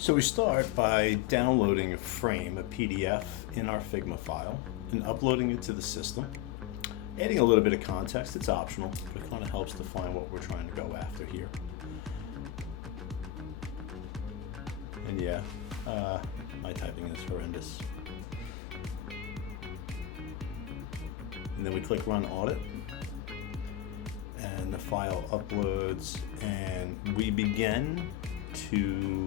So we start by downloading a frame, a PDF, in our Figma file and uploading it to the system. Adding a little bit of context, it's optional, but it kind of helps define what we're trying to go after here. And yeah, my typing is horrendous. And then we click Run Audit, and the file uploads, and we begin to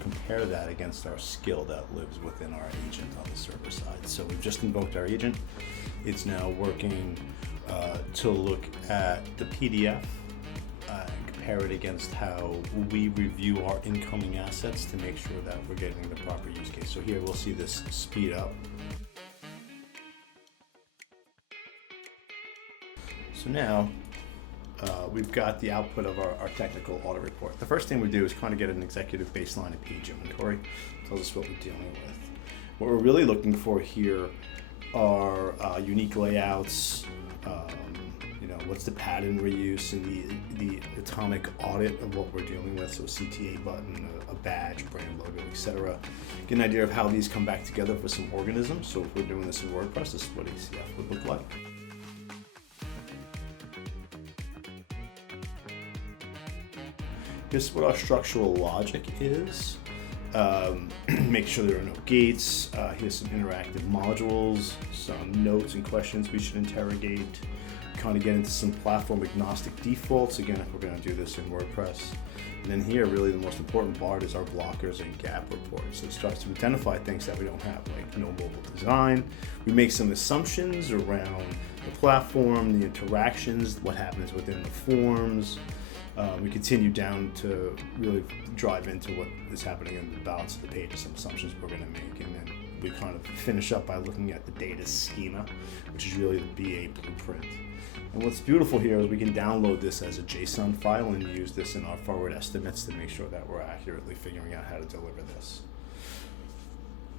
compare that against our skill that lives within our agent on the server side. So we've just invoked our agent. It's now working to look at the PDF and compare it against how we review our incoming assets to make sure that we're getting the proper use case. So here we'll see this speed up. So now we've got the output of our technical audit report. The first thing we do is kind of get an executive baseline of page inventory. It tells us what we're dealing with. What we're really looking for here are unique layouts, what's the pattern reuse and the atomic audit of what we're dealing with, so a CTA button, a badge, brand logo, etc. Get an idea of how these come back together for some organisms. So if we're doing this in WordPress, this is what ACF would look like. Here's what our structural logic is. Make sure there are no gates. Here's some interactive modules, some notes and questions we should interrogate. Kind of get into some platform agnostic defaults, again, if we're going to do this in WordPress. And then here, really the most important part is our blockers and gap reports. So it starts to identify things that we don't have, like no mobile design. We make some assumptions around the platform, the interactions, what happens within the forms. We continue down to really drive into what is happening in the balance of the page, some assumptions we're going to make, and then we kind of finish up by looking at the data schema, which is really the BA blueprint. And what's beautiful here is we can download this as a JSON file and use this in our forward estimates to make sure that we're accurately figuring out how to deliver this.